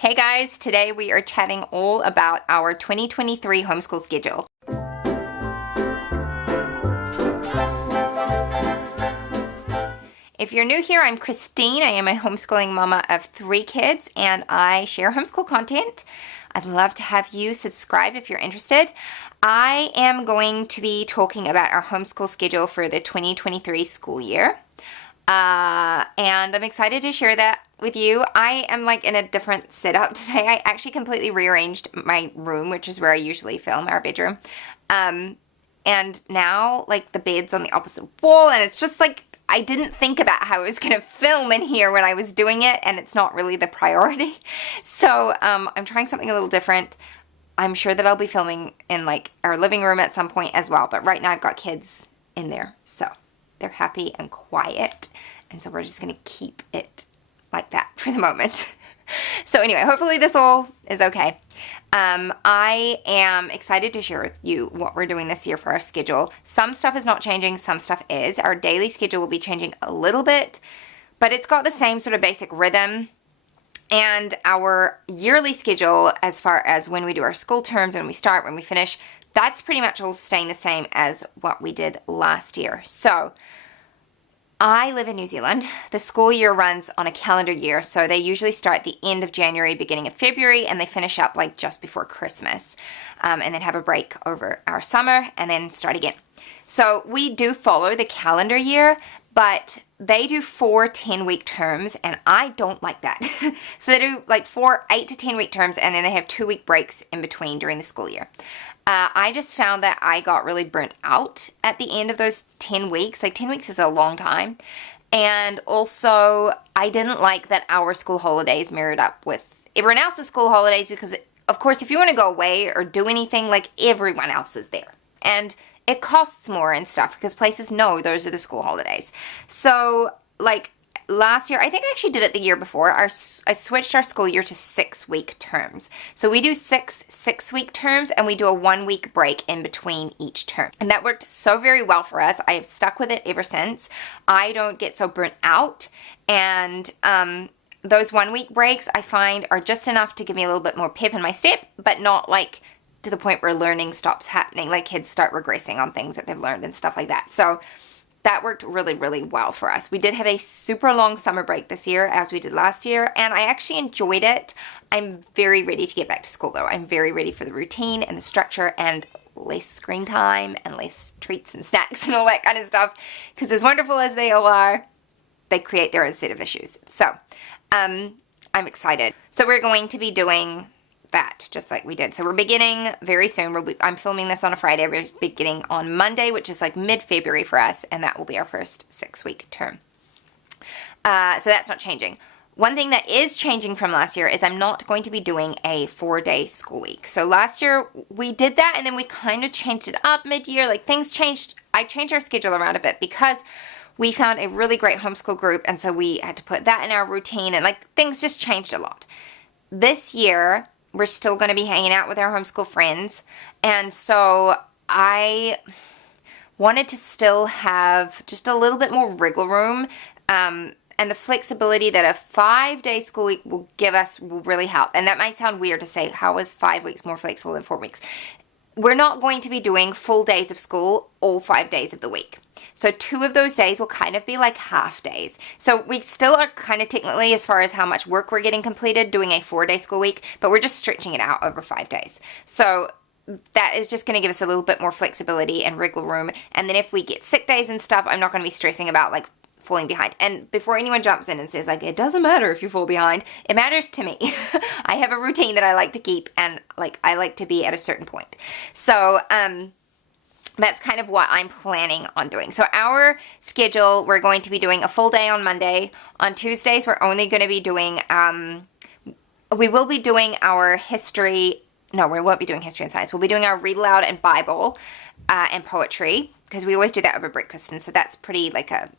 Hey guys, today we are chatting all about our 2023 homeschool schedule. If you're new here, I'm Christine. I am a homeschooling mama of 3 kids and I share homeschool content. I'd love to have you subscribe if you're interested. I am going to be talking about our homeschool schedule for the 2023 school year. And I'm excited to share that with you. I am like in a different setup today. I actually completely rearranged my room, which is where I usually film, our bedroom. And now like the bed's on the opposite wall and it's just like, I didn't think about how I was going to film in here when I was doing it, and it's not really the priority. So I'm trying something a little different. I'm sure that I'll be filming in like our living room at some point as well, but right now I've got kids in there, so they're happy and quiet, and so we're just going to keep it like that for the moment. So anyway, hopefully this all is okay. I am excited to share with you what we're doing this year for our schedule. Some stuff is not changing, some stuff is. Our daily schedule will be changing a little bit, but it's got the same sort of basic rhythm. And our yearly schedule, as far as when we do our school terms, when we start, when we finish, that's pretty much all staying the same as what we did last year. So I live in New Zealand. The school year runs on a calendar year, so they usually start at the end of January, beginning of February, and they finish up like just before Christmas, and then have a break over our summer and then start again. So we do follow the calendar year, but they do 4 10-week terms, and I don't like that. So they do like 4 8 to 10 week terms, and then they have 2-week breaks in between during the school year. I just found that I got really burnt out at the end of those 10 weeks. Like 10 weeks is a long time. And also, I didn't like that our school holidays mirrored up with everyone else's school holidays because, of course, if you want to go away or do anything, like everyone else is there. And it costs more and stuff because places know those are the school holidays. So, like, last year, I think I actually did it the year before, I switched our school year to 6-week terms. So we do 6-week terms and we do a 1-week break in between each term. And that worked so very well for us. I have stuck with it ever since. I don't get so burnt out. And those 1-week breaks I find are just enough to give me a little bit more pep in my step, but not like to the point where learning stops happening, like kids start regressing on things that they've learned and stuff like that. So that worked really, really well for us. We did have a super long summer break this year, as we did last year, and I actually enjoyed it. I'm very ready to get back to school, though. I'm very ready for the routine and the structure and less screen time and less treats and snacks and all that kind of stuff, because as wonderful as they all are, they create their own set of issues. So I'm excited. So we're going to be doing that just like we did. So we're beginning very soon. I'm filming this on a Friday. We're beginning on Monday, which is like mid-February for us, and that will be our first 6-week term. So that's not changing. One thing that is changing from last year is I'm not going to be doing a 4-day school week. So last year we did that and then we kind of changed it up mid-year. Like things changed. I changed our schedule around a bit because we found a really great homeschool group, and so we had to put that in our routine, and like things just changed a lot. This year we're still going to be hanging out with our homeschool friends, and so I wanted to still have just a little bit more wiggle room, and the flexibility that a 5-day school week will give us will really help. And that might sound weird to say, how is 5 weeks more flexible than 4 weeks? We're not going to be doing full days of school all 5 days of the week. So 2 of those days will kind of be like half days. So we still are kind of technically, as far as how much work we're getting completed, doing a 4-day school week, but we're just stretching it out over 5 days. So that is just going to give us a little bit more flexibility and wiggle room. And then if we get sick days and stuff, I'm not going to be stressing about like falling behind. And before anyone jumps in and says like, it doesn't matter if you fall behind, it matters to me. I have a routine that I like to keep, and like I like to be at a certain point. So that's kind of what I'm planning on doing. So our schedule, we're going to be doing a full day on Monday. On Tuesdays, we're only going to be doing, we will be doing our history. No, we won't be doing history and science. We'll be doing our read aloud and Bible and poetry, because we always do that over breakfast. And so that's pretty like a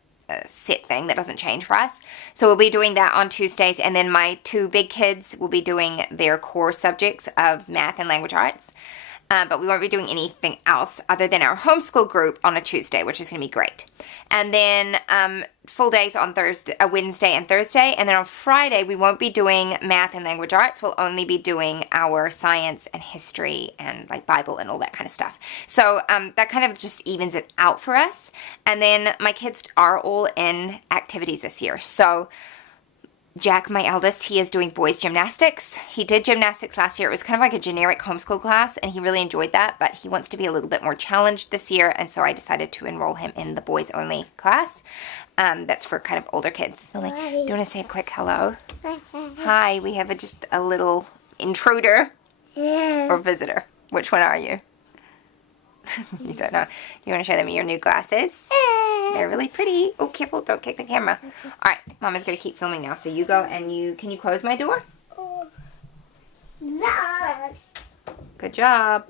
set thing that doesn't change for us. So we'll be doing that on Tuesdays. And then my 2 big kids will be doing their core subjects of math and language arts. but we won't be doing anything else other than our homeschool group on a Tuesday, which is going to be great. And then full days on Wednesday and Thursday. And then on Friday, we won't be doing math and language arts. We'll only be doing our science and history and like Bible and all that kind of stuff. So that kind of just evens it out for us. And then my kids are all in activities this year. So Jack, my eldest, he is doing boys gymnastics. He did gymnastics last year. It was kind of like a generic homeschool class, and he really enjoyed that, but he wants to be a little bit more challenged this year, and so I decided to enroll him in the boys only class. That's for kind of older kids. Lily, do you want to say a quick hello? Hi, we have just a little intruder or visitor. Which one are you? You don't know. You want to show them your new glasses? They're really pretty. Oh, careful. Don't kick the camera. All right. Mama's going to keep filming now. So you go and can you close my door? No. Good job.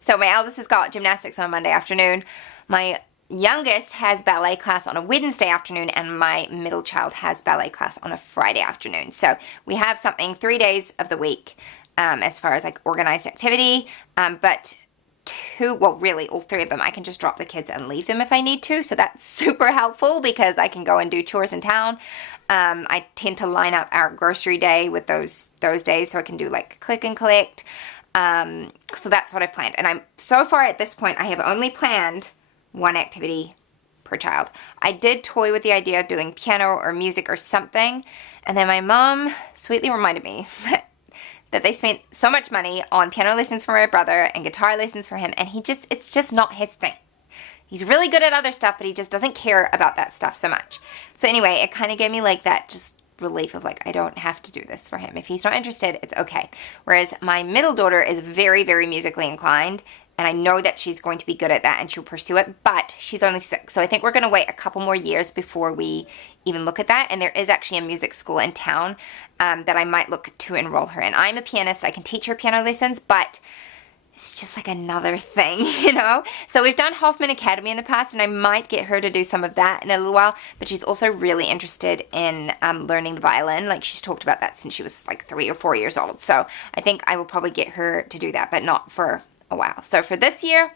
So my eldest has got gymnastics on Monday afternoon. My youngest has ballet class on a Wednesday afternoon, and my middle child has ballet class on a Friday afternoon. So we have something 3 days of the week as far as like organized activity, but really all three of them, I can just drop the kids and leave them if I need to. So that's super helpful because I can go and do chores in town. I tend to line up our grocery day with those days so I can do like click and collect. So that's what I've planned. And so far at this point, I have only planned one activity per child. I did toy with the idea of doing piano or music or something. And then my mom sweetly reminded me that they spent so much money on piano lessons for my brother and guitar lessons for him, and it's just not his thing. He's really good at other stuff, but he just doesn't care about that stuff so much. So anyway, it kind of gave me like that just relief of like, I don't have to do this for him. If he's not interested, it's okay. Whereas my middle daughter is very, very musically inclined, and I know that she's going to be good at that and she'll pursue it, but she's only 6. So I think we're going to wait a couple more years before we even look at that. And there is actually a music school in town that I might look to enroll her in. I'm a pianist. I can teach her piano lessons, but it's just like another thing, you know? So we've done Hoffman Academy in the past, and I might get her to do some of that in a little while, but she's also really interested in learning the violin. Like, she's talked about that since she was like 3 or 4 years old. So I think I will probably get her to do that, but not for a while. So for this year,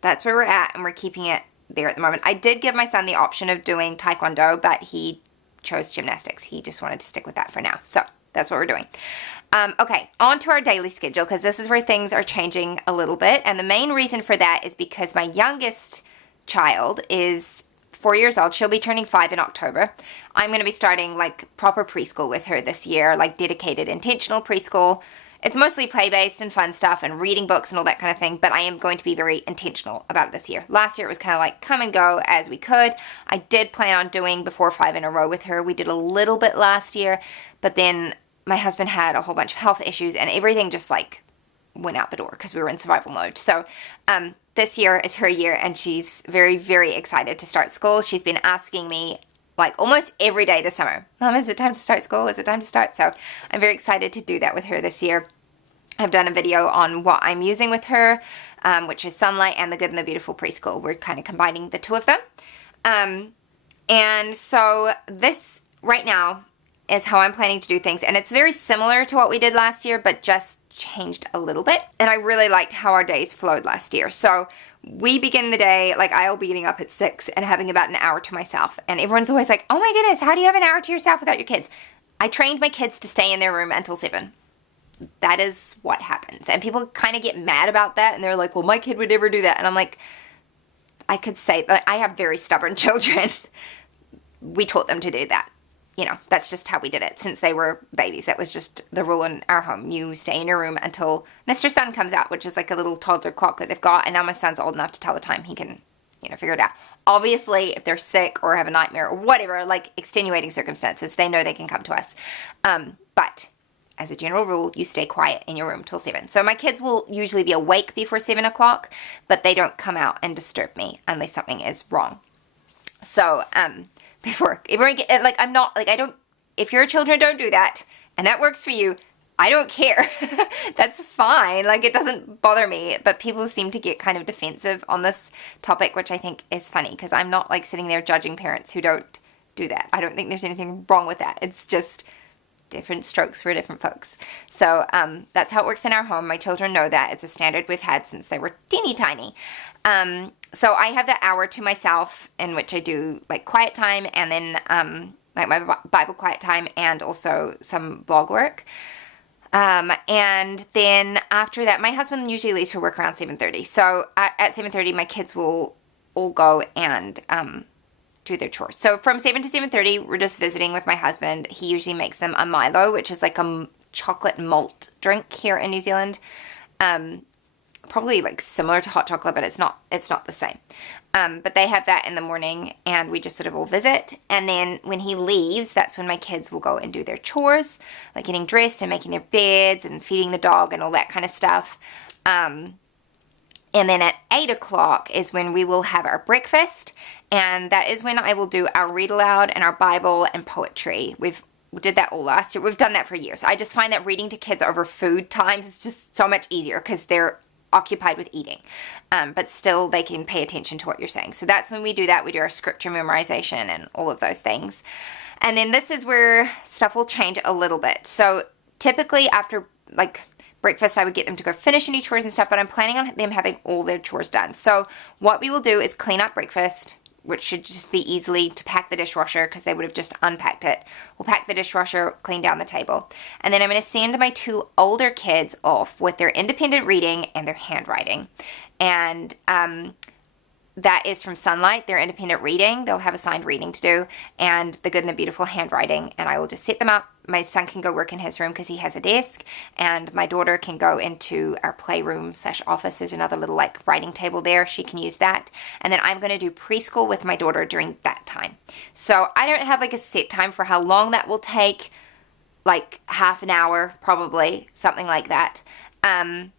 that's where we're at, and we're keeping it there at the moment. I did give my son the option of doing taekwondo, but he chose gymnastics. He just wanted to stick with that for now. So that's what we're doing. Okay, on to our daily schedule, because this is where things are changing a little bit. And the main reason for that is because my youngest child is 4 years old. She'll be turning 5 in October. I'm going to be starting like proper preschool with her this year, like dedicated intentional preschool. It's mostly play-based and fun stuff and reading books and all that kind of thing, but I am going to be very intentional about it this year. Last year it was kind of like come and go as we could. I did plan on doing before 5 in a row with her. We did a little bit last year, but then my husband had a whole bunch of health issues and everything just like went out the door because we were in survival mode. So this year is her year, and she's very, very excited to start school. She's been asking me like almost every day this summer, Mom, is it time to start school? Is it time to start? So I'm very excited to do that with her this year. I've done a video on what I'm using with her, which is Sunlight and the Good and the Beautiful Preschool. We're kind of combining the two of them. And so this right now is how I'm planning to do things. And it's very similar to what we did last year, but just changed a little bit. And I really liked how our days flowed last year. So we begin the day, like I'll be getting up at 6 and having about an hour to myself. And everyone's always like, oh my goodness, how do you have an hour to yourself without your kids? I trained my kids to stay in their room until 7. That is what happens. And people kind of get mad about that. And they're like, well, my kid would never do that. And I'm like, I could say, like, I have very stubborn children. We taught them to do that. You know, that's just how we did it since they were babies. That was just the rule in our home. You stay in your room until Mr. Sun comes out, which is like a little toddler clock that they've got. And now my son's old enough to tell the time. He can, you know, figure it out. Obviously, if they're sick or have a nightmare or whatever, like extenuating circumstances, they know they can come to us. But as a general rule, you stay quiet in your room till 7. So my kids will usually be awake before 7 o'clock, but they don't come out and disturb me unless something is wrong. So, before everyone get, like, I'm not, like, I don't, if your children don't do that, and that works for you, I don't care. That's fine. Like, it doesn't bother me, but people seem to get kind of defensive on this topic, which I think is funny, because I'm not, like, sitting there judging parents who don't do that. I don't think there's anything wrong with that. It's just, different strokes for different folks. So that's how it works in our home. My children know that. It's a standard we've had since they were teeny tiny. So I have that hour to myself in which I do like quiet time, and then like my Bible quiet time, and also some blog work. And then after that, my husband usually leaves for work around 7:30. So at 7:30, my kids will all go and do their chores. So from 7 to 7:30, we're just visiting with my husband. He usually makes them a Milo, which is like a chocolate malt drink here in New Zealand. Probably like similar to hot chocolate, but it's not the same. But they have that in the morning, and we just sort of all visit. And then when he leaves, that's when my kids will go and do their chores, like getting dressed and making their beds and feeding the dog and all that kind of stuff. And then at 8 o'clock is when we will have our breakfast, and that is when I will do our read aloud and our Bible and poetry. We did that all last year. We've done that for years. I just find that reading to kids over food times is just so much easier because they're occupied with eating, but still they can pay attention to what you're saying. So that's when we do that. We do our scripture memorization and all of those things. And then this is where stuff will change a little bit. So typically after like breakfast, I would get them to go finish any chores and stuff, but I'm planning on them having all their chores done. So what we will do is clean up breakfast, which should just be easily to pack the dishwasher because they would have just unpacked it. We'll pack the dishwasher, clean down the table. And then I'm going to send my 2 older kids off with their independent reading and their handwriting. And that is from Sunlight, their independent reading. They'll have assigned reading to do, and the Good and the Beautiful handwriting. And I will just set them up. My son can go work in his room because he has a desk, and my daughter can go into our playroom / office. There's another little like writing table there. She can use that. And then I'm going to do preschool with my daughter during that time. So I don't have like a set time for how long that will take, like half an hour probably, something like that. And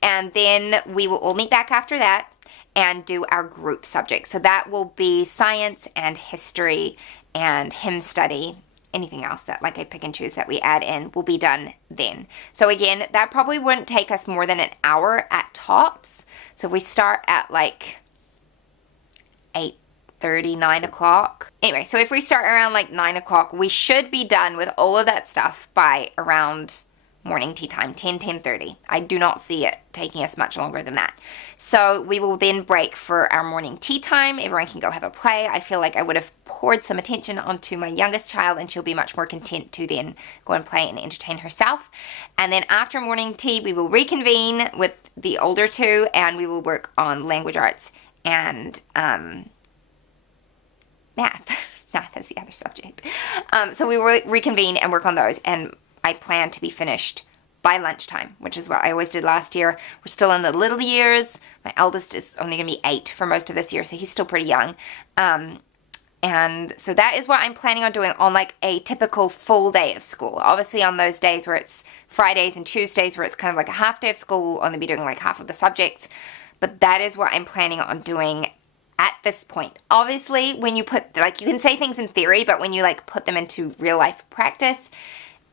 then we will all meet back after that and do our group subjects. So that will be science and history and hymn study. Anything else that like I pick and choose that we add in will be done then. So again, that probably wouldn't take us more than an hour at tops. So if we start at like 8:30, 9 o'clock. Anyway, so if we start around like 9 o'clock, we should be done with all of that stuff by around morning tea time, 10:30. I do not see it taking us much longer than that. So we will then break for our morning tea time. Everyone can go have a play. I feel like I would have poured some attention onto my youngest child, and she'll be much more content to then go and play and entertain herself. And then after morning tea, we will reconvene with the older 2, and we will work on language arts and math. Math is the other subject. So we will reconvene and work on those, and I plan to be finished by lunchtime, which is what I always did last year. We're still in the little years. My eldest is only going to be 8 for most of this year, so he's still pretty young. And so that is what I'm planning on doing on like a typical full day of school. Obviously on those days where it's Fridays and Tuesdays where it's kind of like a half day of school, we'll only be doing like half of the subjects. But that is what I'm planning on doing at this point. Obviously, when you put, like, you can say things in theory, but when you like put them into real life practice,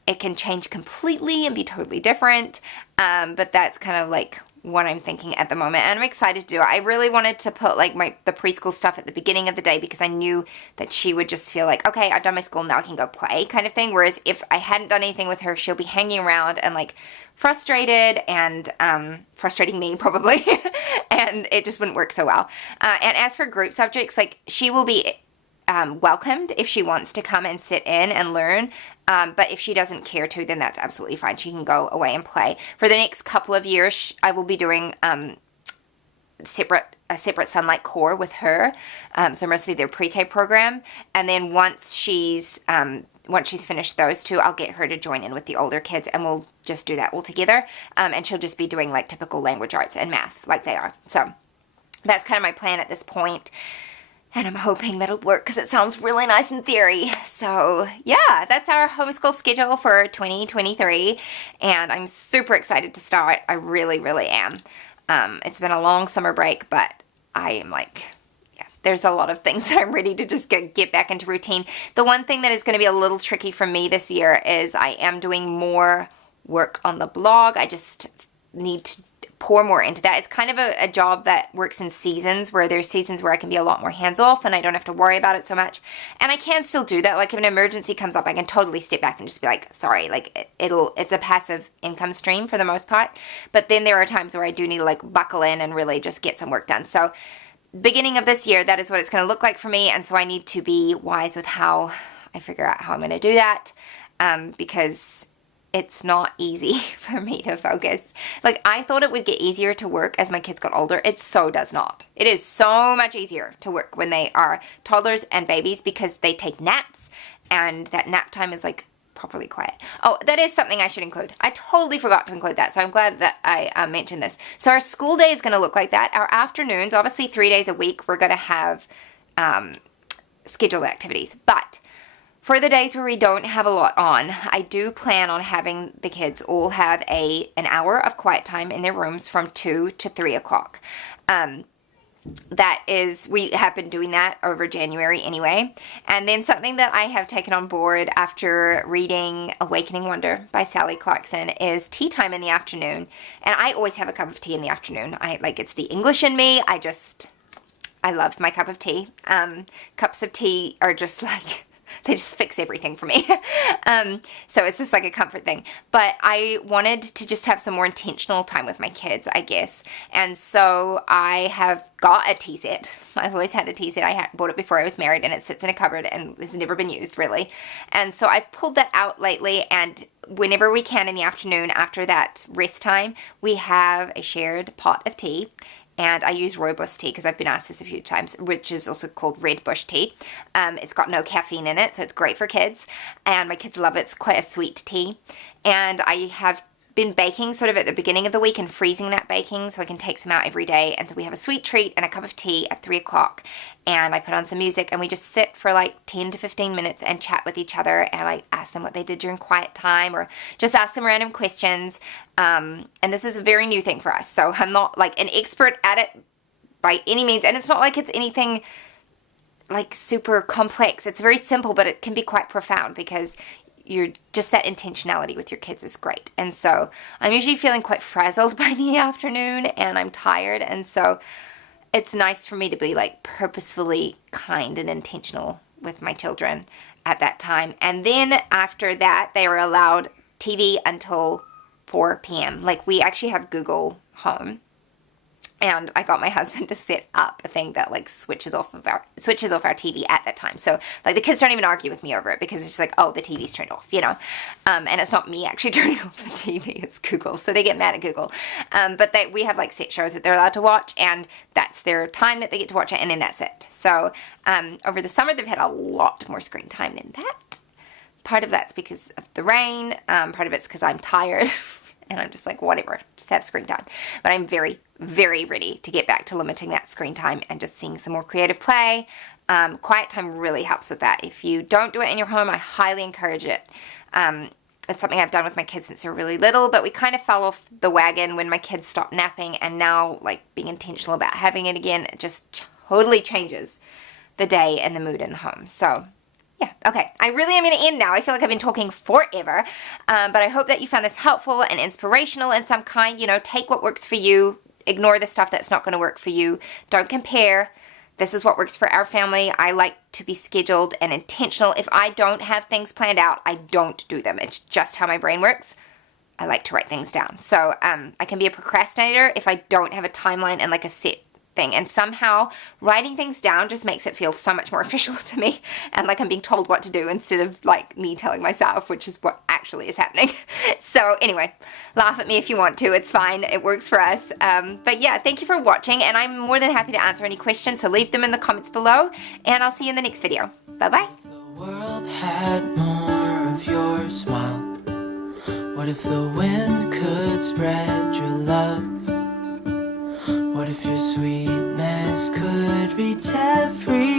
it can change completely and be totally different, but that's kind of like what I'm thinking at the moment, and I'm excited to do it. I really wanted to put like the preschool stuff at the beginning of the day because I knew that she would just feel like, okay, I've done my school, now I can go play kind of thing, whereas if I hadn't done anything with her, she'll be hanging around and like frustrated and frustrating me probably, and it just wouldn't work so well. And as for group subjects, like she will be welcomed if she wants to come and sit in and learn. But if she doesn't care to, then that's absolutely fine. She can go away and play. For the next couple of years, I will be doing a separate Sunlight core with her. So mostly their pre-K program. And then once she's finished those 2, I'll get her to join in with the older kids, and we'll just do that all together. And she'll just be doing like typical language arts and math like they are. So that's kind of my plan at this point. And I'm hoping that'll work because it sounds really nice in theory. So yeah, that's our homeschool schedule for 2023. And I'm super excited to start. I really, really am. It's been a long summer break, but I am like, yeah, there's a lot of things that I'm ready to just get back into routine. The one thing that is going to be a little tricky for me this year is I am doing more work on the blog. I just need to pour more into that. It's kind of a job that works in seasons, where there's seasons where I can be a lot more hands-off and I don't have to worry about it so much. And I can still do that. Like if an emergency comes up, I can totally step back and just be like, sorry, like it's a passive income stream for the most part. But then there are times where I do need to like buckle in and really just get some work done. So beginning of this year, that is what it's going to look like for me. And so I need to be wise with how I figure out how I'm going to do that, because it's not easy for me to focus. Like I thought it would get easier to work as my kids got older. It so does not. It is so much easier to work when they are toddlers and babies, because they take naps and that nap time is like properly quiet. Oh, that is something I should include. I totally forgot to include that, so I'm glad that I mentioned this. So our school day is going to look like that. Our afternoons, obviously 3 days a week, we're going to have scheduled activities. But for the days where we don't have a lot on, I do plan on having the kids all have an hour of quiet time in their rooms from 2 to 3 o'clock. That is, we have been doing that over January anyway. And then something that I have taken on board after reading Awakening Wonder by Sally Clarkson is tea time in the afternoon. And I always have a cup of tea in the afternoon. It's the English in me. I love my cup of tea. Cups of tea are just like, they just fix everything for me. So it's just like a comfort thing. But I wanted to just have some more intentional time with my kids, I guess. And so I have got a tea set. I've always had a tea set. I bought it before I was married, and it sits in a cupboard and has never been used, really. And so I've pulled that out lately, and whenever we can in the afternoon after that rest time, we have a shared pot of tea. And I use rooibos tea because I've been asked this a few times, which is also called red bush tea. It's got no caffeine in it, so it's great for kids. And my kids love it. It's quite a sweet tea. And I have been baking sort of at the beginning of the week and freezing that baking so I can take some out every day. And so we have a sweet treat and a cup of tea at 3 o'clock. And I put on some music and we just sit for like 10 to 15 minutes and chat with each other. And I ask them what they did during quiet time, or just ask them random questions. And this is a very new thing for us. So I'm not like an expert at it by any means. And it's not like it's anything like super complex. It's very simple, but it can be quite profound, because you're just, that intentionality with your kids is great. And so I'm usually feeling quite frazzled by the afternoon and I'm tired. And so it's nice for me to be like purposefully kind and intentional with my children at that time. And then after that, they are allowed TV until 4 p.m. Like we actually have Google Home. And I got my husband to set up a thing that like switches off our TV at that time. So like the kids don't even argue with me over it, because it's just like, oh, the TV's turned off, you know. And it's not me actually turning off the TV, it's Google. So they get mad at Google. But we have like set shows that they're allowed to watch, and that's their time that they get to watch it, and then that's it. So over the summer they've had a lot more screen time than that. Part of that's because of the rain. Part of it's because I'm tired. And I'm just like, whatever, just have screen time. But I'm very, very ready to get back to limiting that screen time and just seeing some more creative play. Quiet time really helps with that. If you don't do it in your home, I highly encourage it. It's something I've done with my kids since they're really little, but we kind of fell off the wagon when my kids stopped napping, and now like being intentional about having it again, it just totally changes the day and the mood in the home. So yeah, okay. I really am going to end now. I feel like I've been talking forever, but I hope that you found this helpful and inspirational in some kind. You know, take what works for you. Ignore the stuff that's not going to work for you. Don't compare. This is what works for our family. I like to be scheduled and intentional. If I don't have things planned out, I don't do them. It's just how my brain works. I like to write things down. So I can be a procrastinator if I don't have a timeline and like a set thing. And somehow writing things down just makes it feel so much more official to me, and like I'm being told what to do instead of like me telling myself, which is what actually is happening. So anyway, laugh at me if you want to. It's fine. It works for us. But yeah, thank you for watching, and I'm more than happy to answer any questions. So leave them in the comments below, and I'll see you in the next video. Bye-bye. The world had more of your smile. What if the wind could spread your love? What if your sweetness could reach every